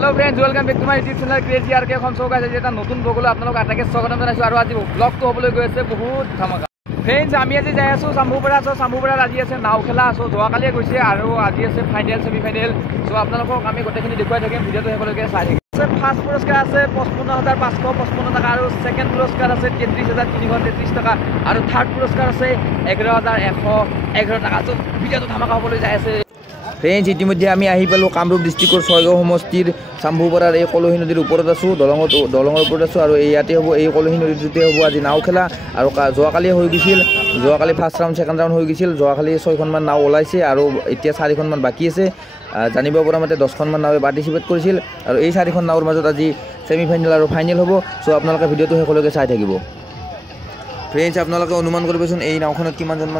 Hello friends welcome back to my YouTube channel crazy R K हम so guys এটা নতুন ব্লগলৈ আপোনালোক আটাকে স্বাগতম জনাইছো আৰু আজি ব্লগটো হ'বলৈ গৈ আছে বহুত ধামাকা फ्रेंड्स আমি আজি যাই আছো সাম্ভুপাৰা আজি আছে নাও খেলা আছে যোৱাকালিয়ে গৈছে আৰু আজি আছে ফাইনাল সেমি ফাইনাল সো আপোনালোকক আমি গোটেইখিনি দেখুৱাই থাকিম ভিডিওটো হেকলৈকে চাই থাকিম ফাৰ্স্ট পুৰস্কাৰ আছে 55,555 টাকা আৰু সেকেন্ড পুৰস্কাৰ আছে 33,333 টাকা আৰু থার্ড পুরস্কার আছে 11,111 টাকা সো ভিডিওটো ধামাকা হ'বলৈ যাই আছে फ्रेंड्स इतिमध्ये আমি আহি পালো কামৰূপ ডিস্ট্ৰিক্টৰ 6 গাঁও সমষ্টিৰ সাম্ভুপাৰাৰ এই কলহি নদীৰ ওপৰত আছো দলঙৰ ওপৰত আছো আৰু ইয়াতে হ'ব এই কলহি নদীতে হ'ব আজি নাও খেলা আৰু যোৱাকালি হৈ গৈছিল যোৱাকালি ফাৰ্স্ট ৰাউন্ড সেকেন্ড ৰাউন্ড হৈ গৈছিল যোৱাকালি 6খন মান নাও ওলাইছে আৰু এতিয়া 4খন মান বাকি আছে জানিব পৰা মতে 10খন মান নাৱে পাৰ্টিসিপেট কৰিছিল আৰু এই 4খন নাওৰ মাজত আজি সেমি ফাইনাল আৰু ফাইনাল হ'ব সো আপোনালোকে ভিডিওটো হেকলৈকে চাই থাকিব फ्रेंड्स আপোনালোকে অনুমান কৰিবচোন এই নাওখনত কিমানজন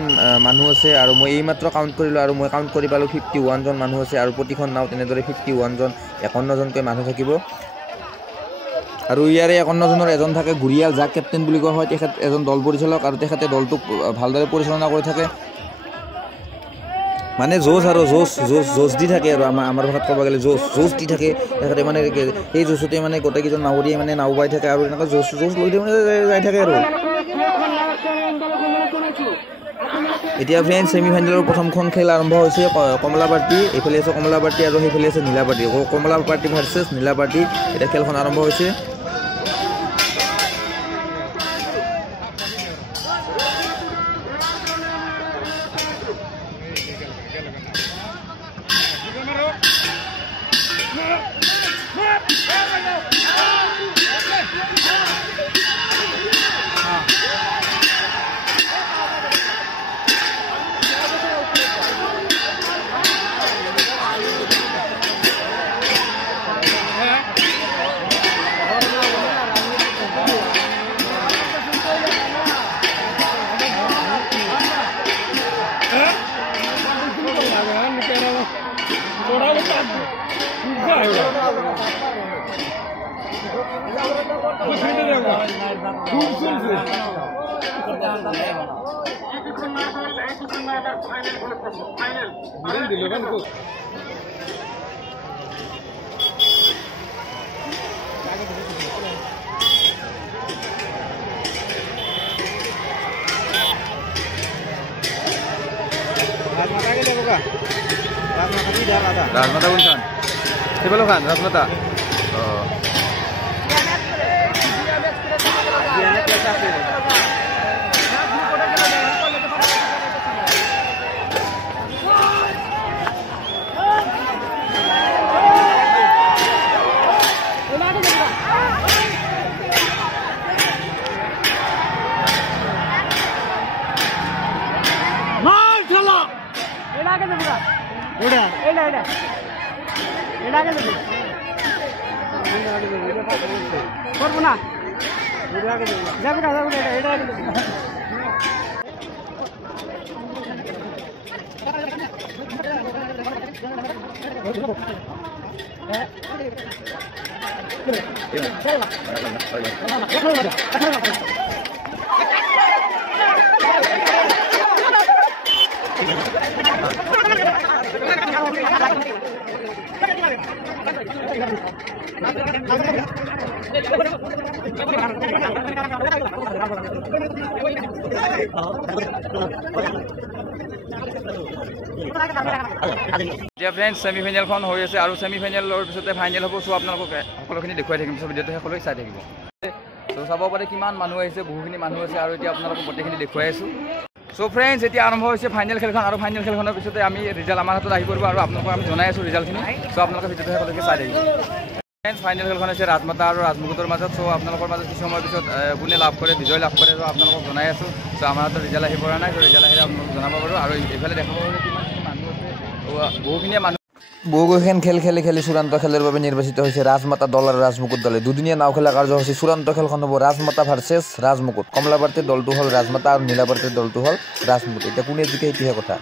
মানুহ আছে আৰু মই এই মাত্ৰ কাউন্ট কৰিলো আৰু মই কাউন্ট কৰি পালো 51 জন মানুহ আছে আৰু প্ৰতিখন নাও তেনেদৰে 51 জন 51 জনকৈ মানুহ থাকিব আৰু ইয়াৰে 51 জনৰ এজন থাকে গুৰিয়াল যাক কেপ্টেইন বুলি কোৱা হয় তেখেত এজন দল পৰিচালক আৰু তেখেতে দলটোক ভালদৰে পৰিচালনা কৰি থাকে মানে জোশ দি থাকে আৰু আমাৰ ভাষাত ক'ব গ'লে জোশ দি থাকে তেখেতে মানে এই জোশতে মানে গোটেইকেইজন নাৱৰীয়ে মানে নাও বাই থাকে আৰু এনেকুৱা জোশ লৈ যাই থাকে আৰু এতিয়া ফ্ৰেন্ড সেমি ফাইনালৰ প্ৰথমখন খেল আৰম্ভ হৈছে কমলা পাৰ্টি এফালে আছে কমলা পাৰ্টি আৰু সেইফালে আছে নীলা পাৰ্টি কমলা পাৰ্টি ভাৰ্সেছ নীলা পাৰ্টি এটা খেলখন আৰম্ভ হৈছে राजमाता कोणता ते बोलो खान राजमाता फ्रेंड्स सेमी फाइनल हो আছে আৰু सेमी फाइनলৰ পিছতে ফাইনাল হ'ব সো আপোনালোকক সকলোখিনি দেখুৱাই থাকিম সো ভিডিওটো সকলোৱে চাই থাকিব সো চাব পাৰে কিমান মানুহ আহিছে বহুখিনি মানুহ আছে আৰু এতিয়া আপোনালোকক গোটেইখিনি দেখুৱাই আছো সো फ्रेंड्स এতিয়া আৰম্ভ হৈছে ফাইনাল খেলখন আৰু ফাইনাল খেলখনৰ পিছতে আমি ৰিজাল্ট আমাৰ হাতত আহি পৰিব আৰু আপোনালোকক আমি জনাই আছো ৰিজাল্টখিনি সো আপোনালোকে ভিডিওটো সকলোকে চাই থাকিব फ्रेंड्स फाइनल খেলখন আছে ৰাজমাতা আৰু ৰাজমুকুটৰ মাজত সো আপোনালোকৰ মাজত কিছু সময় পিছত কোনে লাভ কৰে বিজয় লাভ কৰে সো আপোনালোকক জনাই আছো সো আমাৰ হাতত ৰিজাল্ট আহি পৰা নাই সো ৰিজাল্ট আহিলে আপোনালোকক জনাব পাৰো আৰু এইফালে দেখাব পাৰো কিমান মানুহ আছে বহুখিনি মানুহ বহুকেইখন খেল খেলি চূড়ান্ত খেলৰ বাবে নিৰ্বাচিত হৈছে ৰাজমাতা দল আৰু ৰাজমুকুট দলে দুদিনীয়া নাও খেলা কাৰ্যসূচী চূড়ান্ত খেলখন হ'ব ৰাজমাতা ভাৰ্সেছ ৰাজমুকুট কমলা পাৰ্টিৰ দলটো হ'ল ৰাজমাতা আৰু নীলা পাৰ্টিৰ দলটো হ'ল ৰাজমুকুট এতিয়া কোনে জিকে সেইটোহে কথা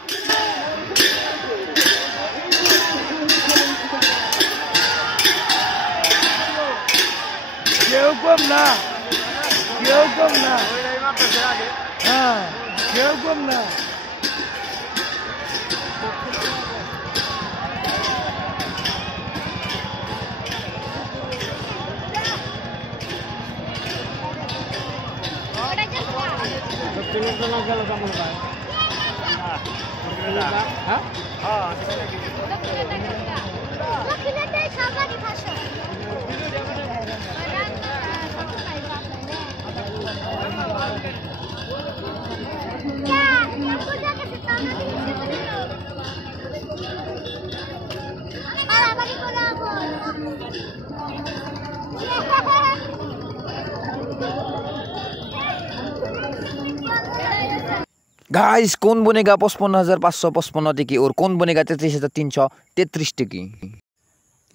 गाइस कौन बनेगा 55,555 टिकी और कौन बनेगा 33,333 टिकी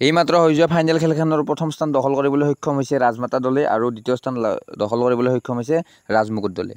এই মাত্ৰ হৈ যোৱা ফাইনেল খেলখনৰ প্ৰথম স্থান দখল কৰিবলৈ সক্ষম হৈছে ৰাজমাতা দলে আৰু দ্বিতীয় স্থান দখল কৰিবলৈ সক্ষম হৈছে ৰাজমুকুট দলে।